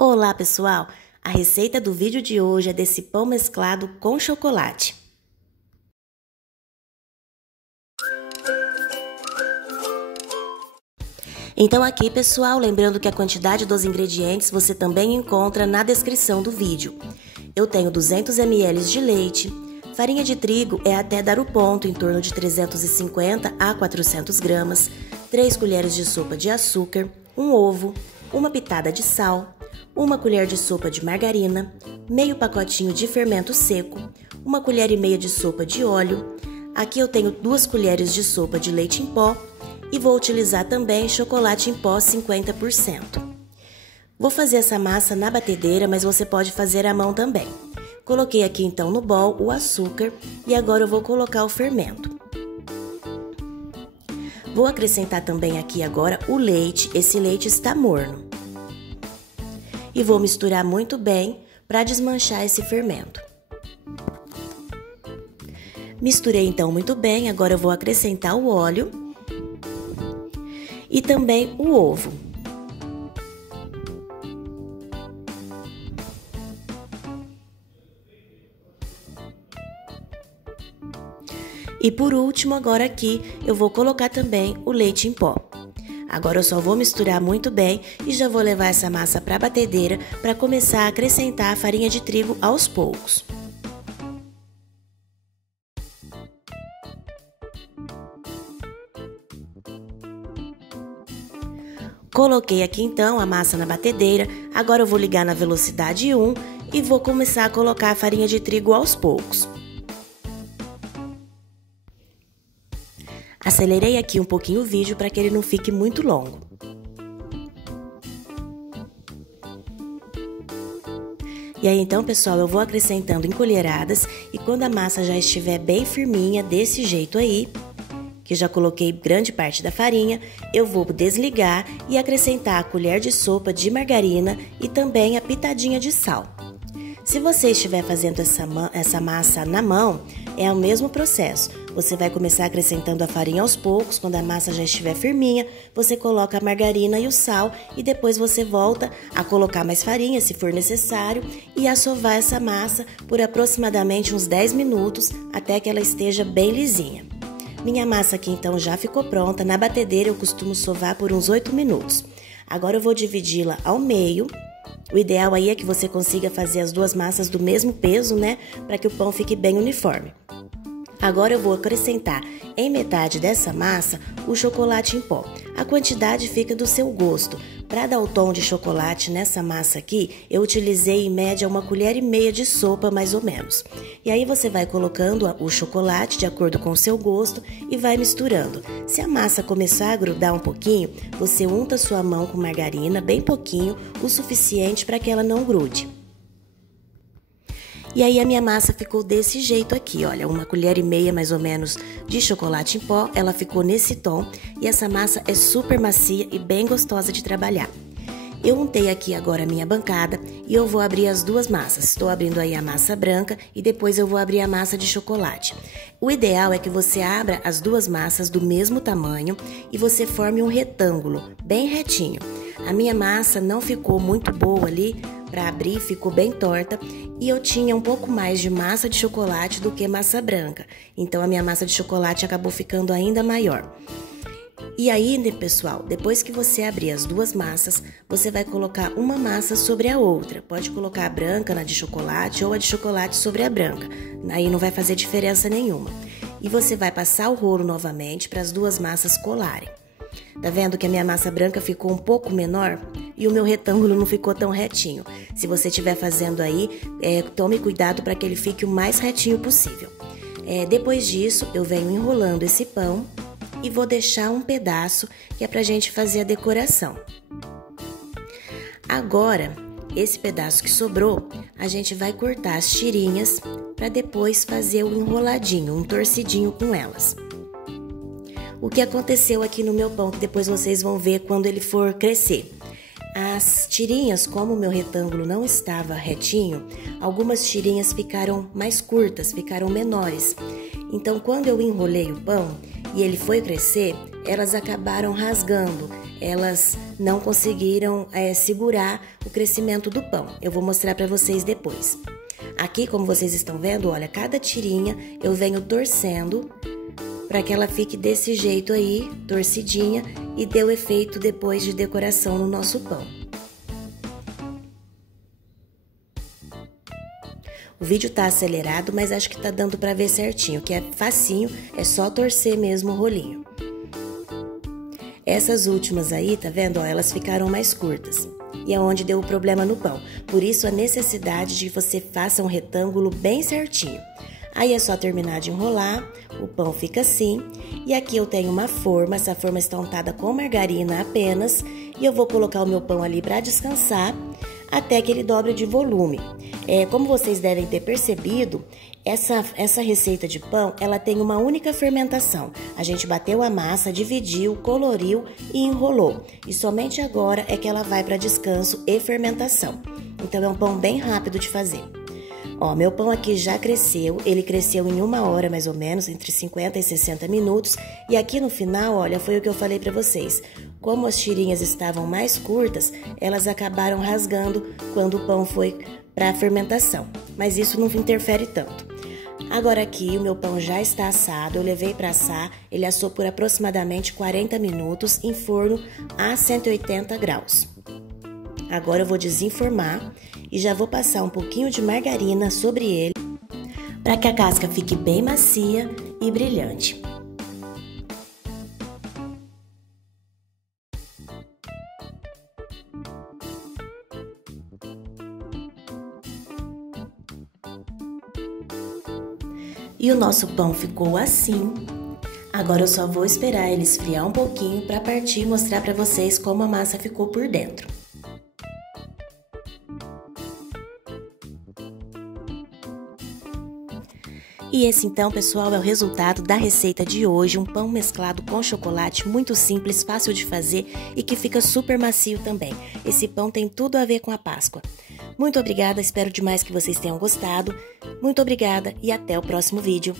Olá, pessoal! A receita do vídeo de hoje é desse pão mesclado com chocolate. Então aqui, pessoal, lembrando que a quantidade dos ingredientes você também encontra na descrição do vídeo. Eu tenho 200 ml de leite, farinha de trigo é até dar o ponto, em torno de 350 a 400 gramas, 3 colheres de sopa de açúcar, um ovo, uma pitada de sal, uma colher de sopa de margarina, meio pacotinho de fermento seco, uma colher e meia de sopa de óleo. Aqui eu tenho 2 colheres de sopa de leite em pó e vou utilizar também chocolate em pó 50%. Vou fazer essa massa na batedeira, mas você pode fazer à mão também. Coloquei aqui então no bol o açúcar e agora eu vou colocar o fermento. Vou acrescentar também aqui agora o leite, esse leite está morno. E vou misturar muito bem para desmanchar esse fermento. Misturei então muito bem, agora eu vou acrescentar o óleo e também o ovo. E por último, agora aqui, eu vou colocar também o leite em pó. Agora eu só vou misturar muito bem e já vou levar essa massa para a batedeira para começar a acrescentar a farinha de trigo aos poucos. Coloquei aqui então a massa na batedeira, agora eu vou ligar na velocidade 1 e vou começar a colocar a farinha de trigo aos poucos. Acelerei aqui um pouquinho o vídeo para que ele não fique muito longo. E aí então, pessoal, eu vou acrescentando em colheradas e quando a massa já estiver bem firminha, desse jeito aí, que já coloquei grande parte da farinha, eu vou desligar e acrescentar a colher de sopa de margarina e também a pitadinha de sal. Se você estiver fazendo essa massa na mão, é o mesmo processo. Você vai começar acrescentando a farinha aos poucos, quando a massa já estiver firminha, você coloca a margarina e o sal e depois você volta a colocar mais farinha, se for necessário, e a sovar essa massa por aproximadamente uns 10 minutos, até que ela esteja bem lisinha. Minha massa aqui então já ficou pronta, na batedeira eu costumo sovar por uns 8 minutos. Agora eu vou dividi-la ao meio. O ideal aí é que você consiga fazer as duas massas do mesmo peso, né? Para que o pão fique bem uniforme. Agora eu vou acrescentar em metade dessa massa o chocolate em pó. A quantidade fica do seu gosto. Para dar o tom de chocolate nessa massa aqui, eu utilizei em média 1,5 colher de sopa, mais ou menos. E aí você vai colocando o chocolate de acordo com o seu gosto e vai misturando. Se a massa começar a grudar um pouquinho, você unta sua mão com margarina, bem pouquinho, o suficiente para que ela não grude. E aí a minha massa ficou desse jeito aqui, olha, 1,5 colher mais ou menos de chocolate em pó, ela ficou nesse tom e essa massa é super macia e bem gostosa de trabalhar. Eu untei aqui agora a minha bancada e eu vou abrir as duas massas. Estou abrindo aí a massa branca e depois eu vou abrir a massa de chocolate. O ideal é que você abra as duas massas do mesmo tamanho e você forme um retângulo bem retinho. A minha massa não ficou muito boa ali para abrir, ficou bem torta e eu tinha um pouco mais de massa de chocolate do que massa branca. Então a minha massa de chocolate acabou ficando ainda maior. E aí, né, pessoal, depois que você abrir as duas massas, você vai colocar uma massa sobre a outra. Pode colocar a branca na de chocolate ou a de chocolate sobre a branca. Aí não vai fazer diferença nenhuma. E você vai passar o rolo novamente para as duas massas colarem. Tá vendo que a minha massa branca ficou um pouco menor e o meu retângulo não ficou tão retinho? Se você estiver fazendo aí, tome cuidado para que ele fique o mais retinho possível. Depois disso, eu venho enrolando esse pão e vou deixar um pedaço que é pra gente fazer a decoração. Agora, esse pedaço que sobrou, a gente vai cortar as tirinhas para depois fazer o enroladinho, um torcidinho com elas. O que aconteceu aqui no meu pão, que depois vocês vão ver quando ele for crescer. As tirinhas, como o meu retângulo não estava retinho, algumas tirinhas ficaram mais curtas, ficaram menores. Então, quando eu enrolei o pão e ele foi crescer, elas acabaram rasgando, elas não conseguiram segurar o crescimento do pão. Eu vou mostrar para vocês depois. Aqui, como vocês estão vendo, olha, cada tirinha eu venho torcendo para que ela fique desse jeito aí, torcidinha, e dê o efeito depois de decoração no nosso pão. O vídeo tá acelerado, mas acho que tá dando para ver certinho, que é facinho, é só torcer mesmo o rolinho. Essas últimas aí, tá vendo? Ó, elas ficaram mais curtas. E é onde deu o problema no pão. Por isso a necessidade de você faça um retângulo bem certinho. Aí é só terminar de enrolar, o pão fica assim. E aqui eu tenho uma forma, essa forma está untada com margarina apenas. E eu vou colocar o meu pão ali para descansar até que ele dobre de volume. Como vocês devem ter percebido, essa receita de pão, ela tem uma única fermentação. A gente bateu a massa, dividiu, coloriu e enrolou. E somente agora é que ela vai para descanso e fermentação. Então é um pão bem rápido de fazer. Ó, meu pão aqui já cresceu, ele cresceu em 1 hora mais ou menos, entre 50 e 60 minutos. E aqui no final, olha, foi o que eu falei para vocês. Como as tirinhas estavam mais curtas, elas acabaram rasgando quando o pão foi para a fermentação. Mas isso não interfere tanto. Agora aqui o meu pão já está assado, eu levei para assar, ele assou por aproximadamente 40 minutos em forno a 180 graus. Agora eu vou desenformar e já vou passar um pouquinho de margarina sobre ele para que a casca fique bem macia e brilhante. E o nosso pão ficou assim. Agora eu só vou esperar ele esfriar um pouquinho para partir e mostrar para vocês como a massa ficou por dentro. E esse então, pessoal, é o resultado da receita de hoje, um pão mesclado com chocolate, muito simples, fácil de fazer e que fica super macio também. Esse pão tem tudo a ver com a Páscoa. Muito obrigada, espero demais que vocês tenham gostado. Muito obrigada e até o próximo vídeo.